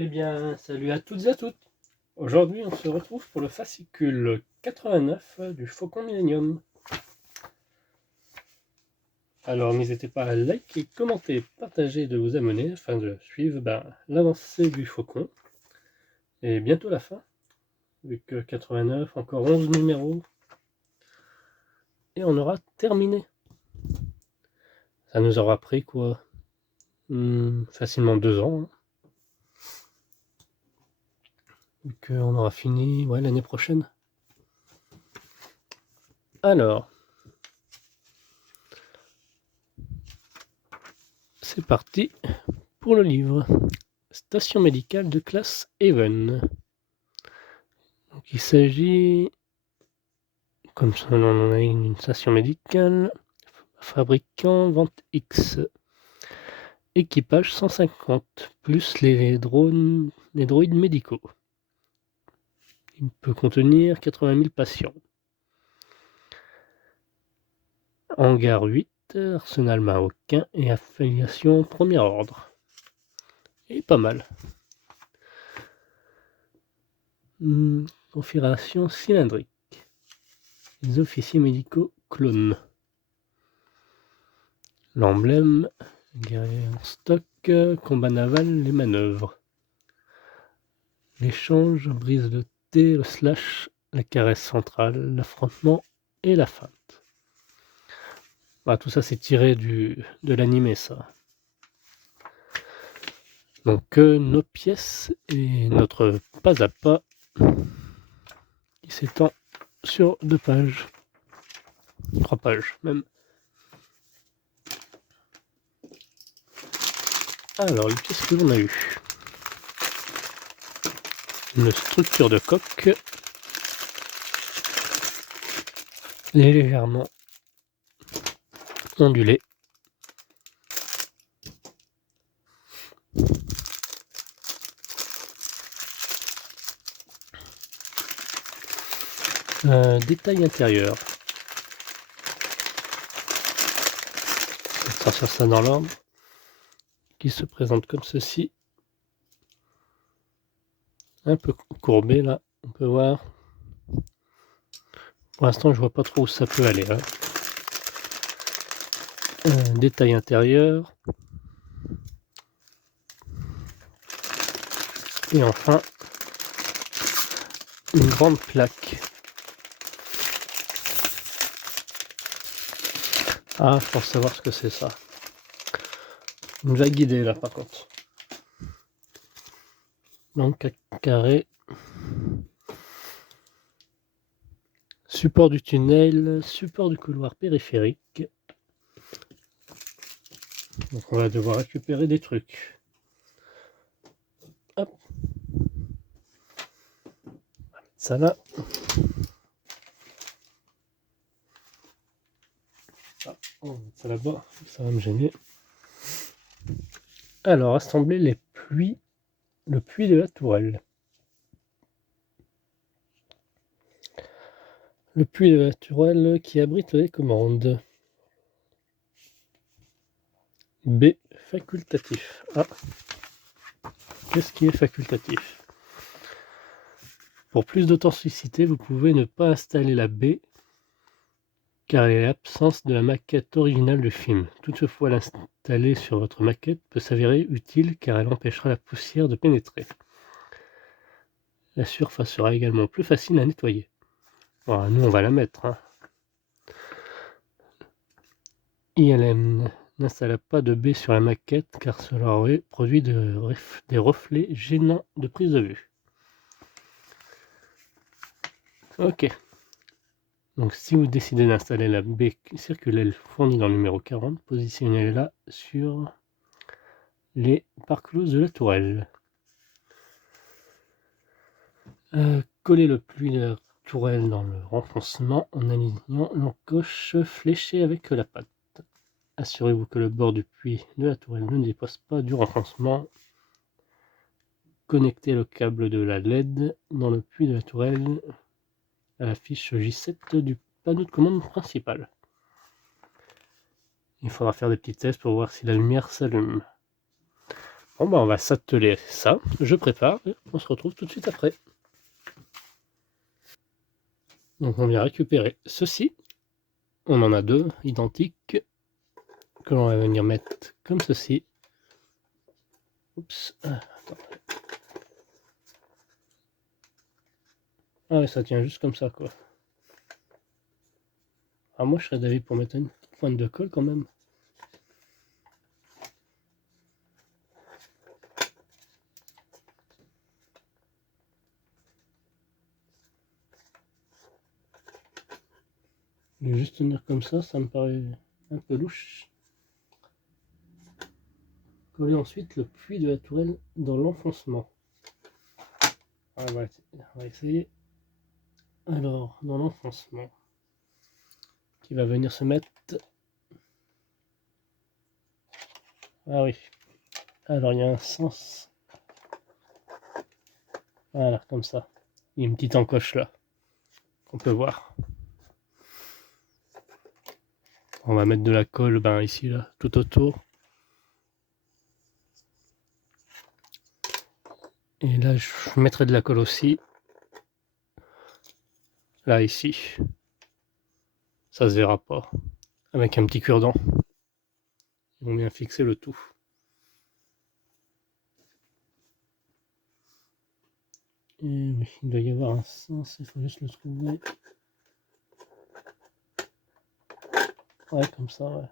Eh bien, salut à toutes et à toutes. Aujourd'hui, on se retrouve pour le fascicule 89 du Faucon Millenium. Alors, n'hésitez pas à liker, commenter, partager et de vous abonner afin de suivre l'avancée du Faucon. Et bientôt la fin, vu que 89, encore 11 numéros. Et on aura terminé. Ça nous aura pris quoi facilement 2 ans. Hein. Vu qu'on aura fini l'année prochaine. Alors, c'est parti pour le livre. Station médicale de classe Haven. Donc, il s'agit, comme son nom l'indique, d'une station médicale, fabricant vente X. Équipage 150, plus les droïdes médicaux. Il peut contenir 80 000 patients. Hangar 8, arsenal marocain et affiliation premier ordre. Et pas mal. Configuration cylindrique. Les officiers médicaux clones. L'emblème, guerrier en stock, combat naval, les manœuvres. L'échange, brise de thé, le slash, la caresse centrale, l'affrontement et la feinte. Tout ça c'est tiré de l'animé ça. Donc nos pièces et notre pas à pas qui s'étend sur 2 pages. 3 pages même. Alors les pièces que l'on a eues. Une structure de coque légèrement ondulée. Détail intérieur. On va sortir ça dans l'ordre. Qui se présente comme ceci. Un peu courbé là, on peut voir. Pour l'instant, je vois pas trop où ça peut aller. Hein. Détail intérieur. Et enfin, une grande plaque. Ah, je pense savoir ce que c'est ça. Il nous a guidé là par contre. Donc carré. Support du tunnel, support du couloir périphérique. Donc on va devoir récupérer des trucs. Hop. On va mettre ça là. On va mettre ça là-bas, ça va me gêner. Alors, assembler le puits de la tourelle. Le puits de la tourelle qui abrite les commandes. B. Facultatif. Ah. Qu'est-ce qui est facultatif? Pour plus d'authenticité, vous pouvez ne pas installer la B, car elle est l'absence de la maquette originale du film. Toutefois, l'installer sur votre maquette peut s'avérer utile, car elle empêchera la poussière de pénétrer. La surface sera également plus facile à nettoyer. Voilà, nous, on va la mettre. Hein. ILM n'installa pas de B sur la maquette, car cela aurait produit des reflets gênants de prise de vue. Ok. Donc si vous décidez d'installer la baie circulaire fournie dans le numéro 40, positionnez-la sur les parclos de la tourelle. Collez le puits de la tourelle dans le renfoncement en alignant l'encoche fléchée avec la patte. Assurez-vous que le bord du puits de la tourelle ne dépasse pas du renfoncement. Connectez le câble de la LED dans le puits de la tourelle à la fiche J7 du panneau de commande principal. Il faudra faire des petits tests pour voir si la lumière s'allume. Bon, bah, on va s'atteler ça. Je prépare et on se retrouve tout de suite après. Donc on vient récupérer ceci. On en a deux identiques que l'on va venir mettre comme ceci. Oups. Attends. Ah ouais, ça tient juste comme ça, quoi. Ah, moi, je serais d'avis pour mettre une petite pointe de colle quand même. Mais juste tenir comme ça me paraît un peu louche. Coller ensuite le puits de la tourelle dans l'enfoncement. On va essayer. Alors, dans l'enfoncement, qui va venir se mettre... Ah oui. Alors, il y a un sens. Voilà, comme ça. Il y a une petite encoche là, qu'on peut voir. On va mettre de la colle ici, là, tout autour. Et là, je mettrai de la colle aussi. Là, ici. Ça se verra pas. Avec un petit cure-dent. Ils vont bien fixer le tout. Et oui, il doit y avoir un sens, il faut juste le trouver. Ouais, comme ça, ouais.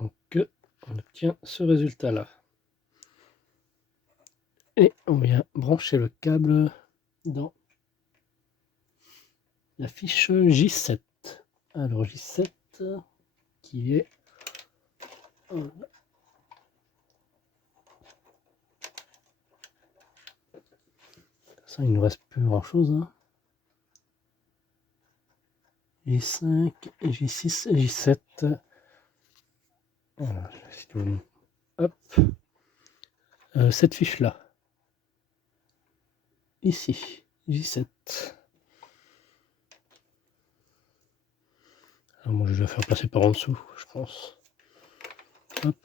Donc, on obtient ce résultat-là. Et on vient brancher le câble dans la fiche J7. Alors, J7 qui est... Ça, il ne nous reste plus grand-chose. Hein. J5, J6, J7. Voilà, hop. Cette fiche-là. Ici, J7. Alors moi, je vais la faire passer par en dessous, je pense. Hop.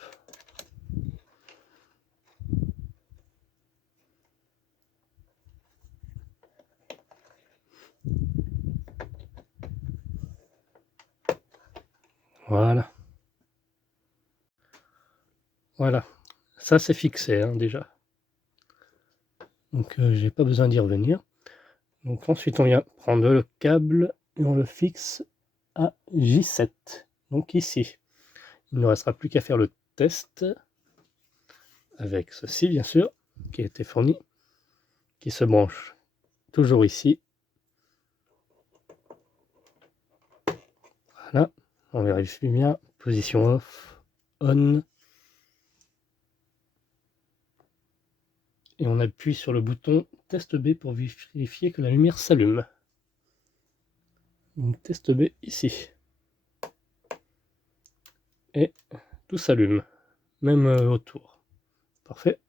Voilà. Voilà. Ça, c'est fixé, hein, déjà. Donc, j'ai pas besoin d'y revenir. Donc, ensuite, on vient prendre le câble et on le fixe à J7. Donc, ici. Il ne restera plus qu'à faire le test avec ceci, bien sûr, qui a été fourni, qui se branche toujours ici. Voilà. On vérifie bien. Position off, on. Et on appuie sur le bouton test B pour vérifier que la lumière s'allume. Donc test B ici. Et tout s'allume, même autour. Parfait.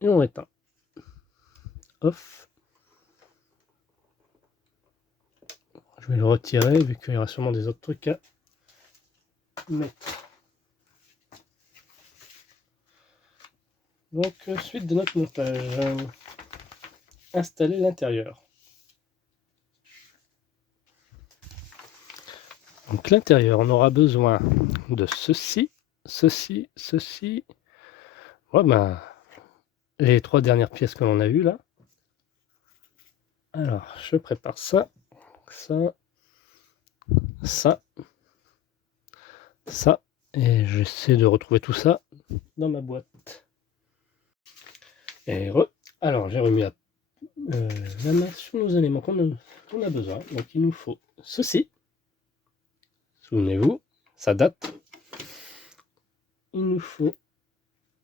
Et on éteint. Off. Je vais le retirer vu qu'il y aura sûrement des autres trucs à mettre. Donc suite de notre montage. Installer l'intérieur. Donc l'intérieur, on aura besoin de ceci, ceci, ceci. Ouais, les trois dernières pièces que l'on a eues là. Alors, je prépare ça, ça, ça, ça, et j'essaie de retrouver tout ça dans ma boîte. Et alors, j'ai remis la main sur nos éléments qu'on a besoin. Donc, il nous faut ceci. Souvenez-vous, ça date. Il nous faut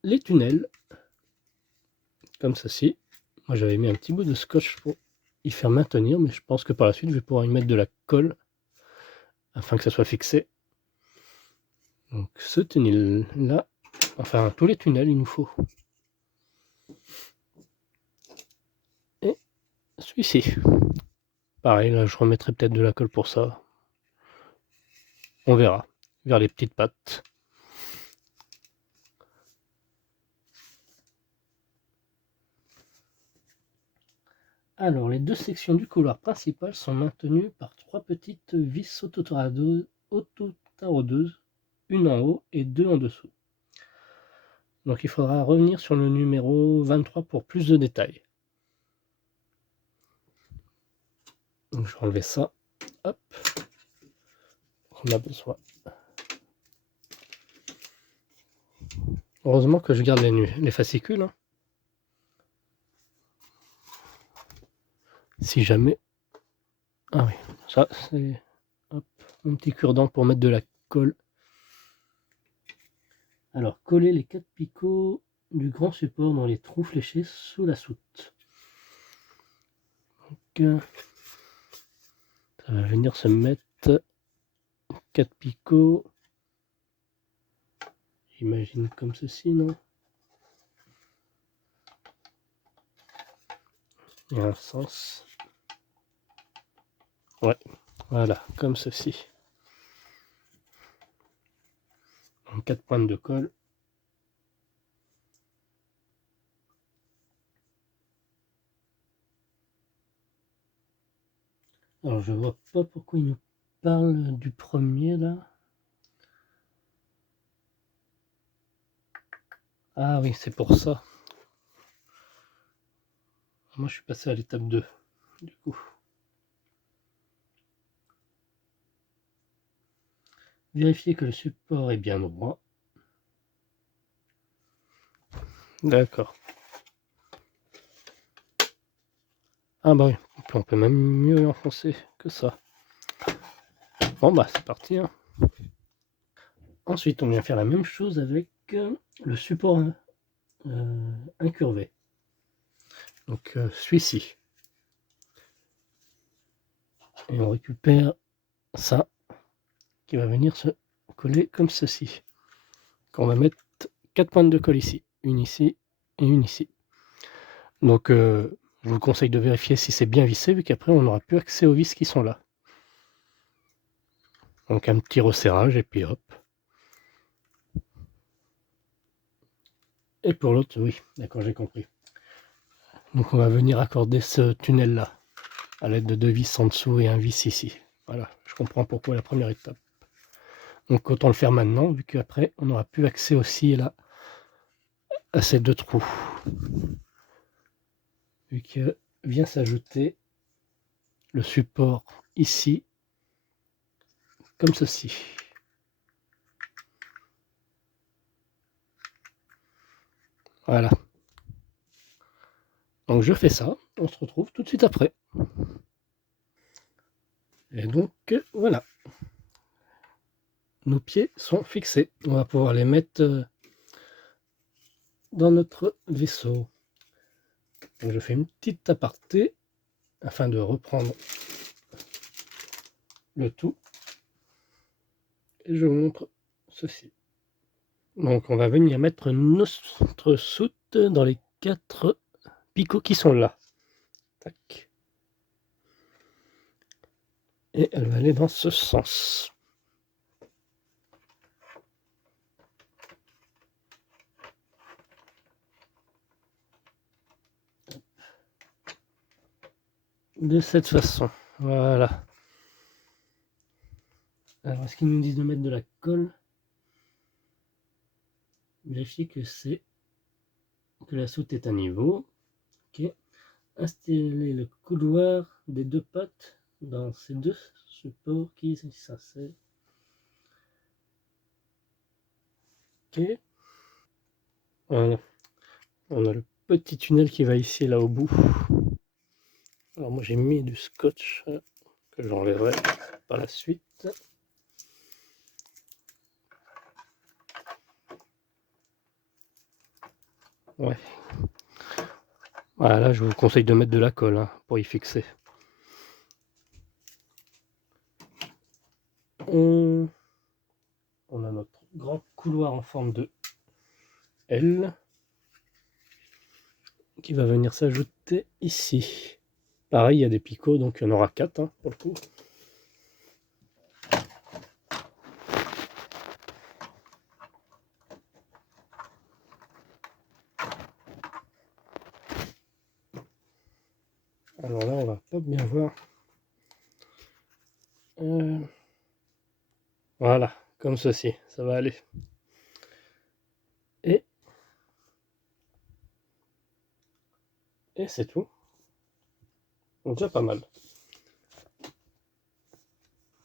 les tunnels, comme ceci. Moi, j'avais mis un petit bout de scotch pour y faire maintenir, mais je pense que par la suite, je vais pouvoir y mettre de la colle afin que ça soit fixé. Donc, ce tunnel-là, enfin, tous les tunnels, il nous faut. Et celui-ci. Pareil, là je remettrai peut-être de la colle pour ça. On verra, vers les petites pattes. Alors, les deux sections du couloir principal sont maintenues par 3 petites vis autotaraudeuses, une en haut et 2 en dessous. Donc il faudra revenir sur le numéro 23 pour plus de détails. Donc je vais enlever ça. Hop. On a besoin. Heureusement que je garde les fascicules. Hein. Si jamais. Ah oui, ça c'est mon petit cure-dent pour mettre de la colle. Alors, coller les 4 picots du grand support dans les trous fléchés sous la soute. Donc, ça va venir se mettre 4 picots. J'imagine comme ceci, non? Il y a un sens. Ouais, voilà, comme ceci. Donc 4 pointes de colle. Alors je vois pas pourquoi il nous parle du premier là. Ah oui, c'est pour ça. Moi je suis passé à l'étape 2 du coup. Vérifier que le support est bien droit. D'accord. Ah bah oui, on peut même mieux enfoncer que ça. Bon bah c'est parti. Hein. Ensuite on vient faire la même chose avec le support incurvé. Donc celui-ci. Et on récupère ça qui va venir se coller comme ceci. On va mettre 4 pointes de colle ici. Une ici et une ici. Donc je vous conseille de vérifier si c'est bien vissé vu qu'après on n'aura plus accès aux vis qui sont là. Donc un petit resserrage et puis hop. Et pour l'autre, oui, d'accord, j'ai compris. Donc on va venir accorder ce tunnel là à l'aide de 2 vis en dessous et un vis ici. Voilà, je comprends pourquoi la première étape. Donc autant le faire maintenant vu qu'après on n'aura plus accès aussi là à ces 2 trous. Vu que vient s'ajouter le support ici comme ceci. Voilà. Donc je fais ça, on se retrouve tout de suite après. Et donc voilà. Nos pieds sont fixés. On va pouvoir les mettre dans notre vaisseau. Donc je fais une petite aparté afin de reprendre le tout. Et je vous montre ceci. Donc on va venir mettre notre soute dans les 4 picots qui sont là. Tac. Et elle va aller dans ce sens. De cette façon. Voilà. Alors est-ce qu'ils nous disent de mettre de la colle? Vérifier que la soute est à niveau. Ok. Installer le couloir des 2 pattes dans ces 2 supports qui s'insèrent. Ok. Voilà. On a le petit tunnel qui va ici là au bout. Alors moi j'ai mis du scotch que j'enlèverai par la suite. Ouais. Voilà, là je vous conseille de mettre de la colle hein, pour y fixer. On a notre grand couloir en forme de L qui va venir s'ajouter ici. Pareil, il y a des picots, donc il y en aura 4 hein, pour le coup. Alors là, on va pas bien voir. Voilà, comme ceci, ça va aller. Et c'est tout. Donc déjà pas mal.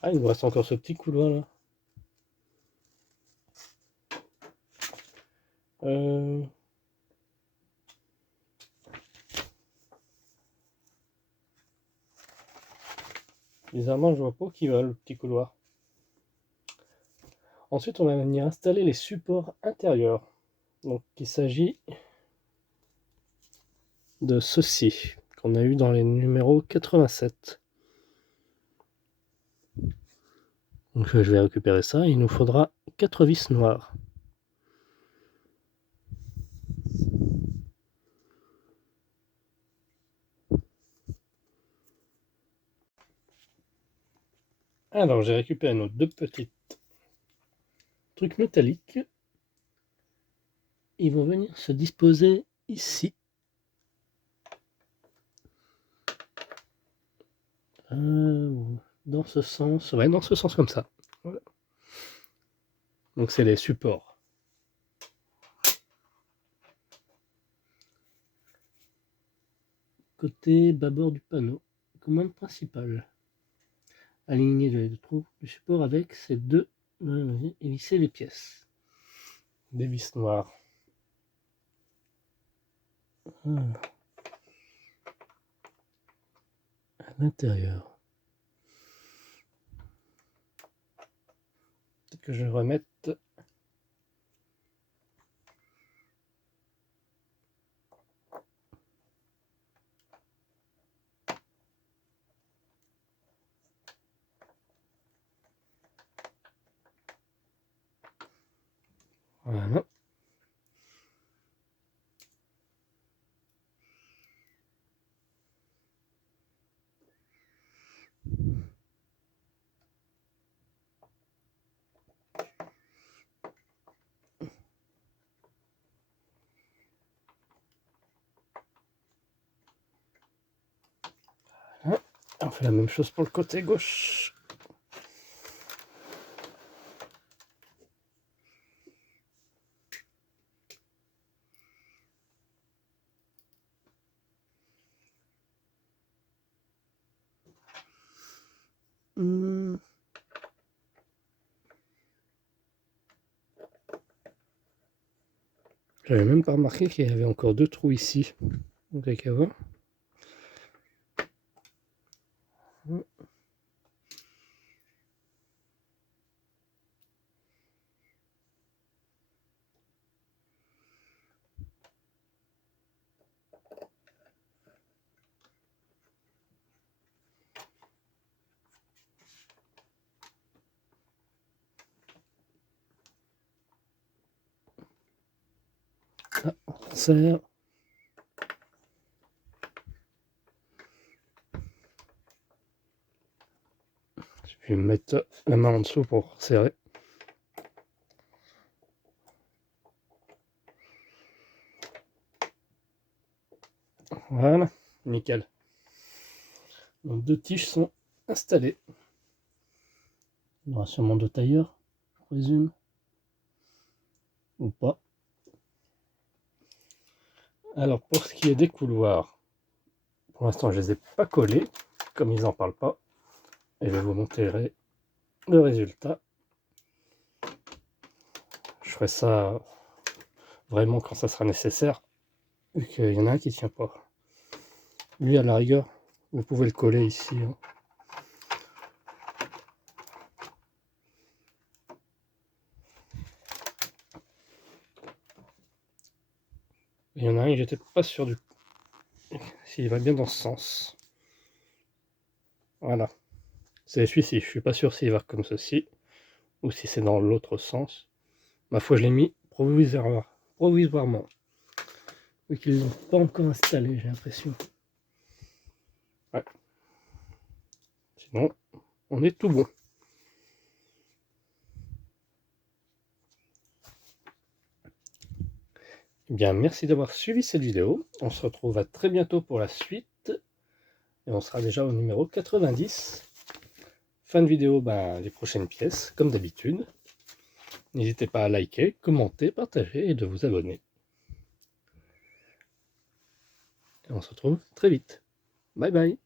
Ah, il nous reste encore ce petit couloir là. Bizarrement, je vois pas où il va le petit couloir. Ensuite, on va venir installer les supports intérieurs. Donc, il s'agit de ceci qu'on a eu dans les numéros 87. Donc, je vais récupérer ça. Il nous faudra 4 vis noires. Alors, j'ai récupéré nos 2 petits trucs métalliques. Ils vont venir se disposer ici. Dans ce sens. Ouais, dans ce sens comme ça. Voilà. Donc, c'est les supports. Côté bâbord du panneau. Commande principale. Aligner les trous du support avec ces 2 et visser les pièces. Des vis noires. À l'intérieur. Peut-être que je vais remettre. Voilà. Voilà. On fait la même chose pour le côté gauche. J'avais même pas remarqué qu'il y avait encore 2 trous ici. Donc avec à voir. Ah, on serre. Je vais mettre la main en dessous pour serrer. Voilà, nickel. Donc 2 tiges sont installées. Il y aura sûrement 2 tailleurs, je présume. Ou pas. Alors pour ce qui est des couloirs, pour l'instant je les ai pas collés, comme ils n'en parlent pas. Et je vais vous montrer le résultat. Je ferai ça vraiment quand ça sera nécessaire, vu qu'il y en a un qui tient pas. Lui à la rigueur, vous pouvez le coller ici. Hein. Il y en a un, j'étais pas sûr du s'il va bien dans ce sens. Voilà. C'est celui-ci, je suis pas sûr s'il va comme ceci, ou si c'est dans l'autre sens. Ma foi, je l'ai mis provisoirement. Vu qu'ils l'ont pas encore installé, j'ai l'impression. Ouais, Sinon, on est tout bon. Eh bien, merci d'avoir suivi cette vidéo. On se retrouve à très bientôt pour la suite. Et on sera déjà au numéro 90. Fin de vidéo, les prochaines pièces, comme d'habitude. N'hésitez pas à liker, commenter, partager et de vous abonner. Et on se retrouve très vite. Bye bye.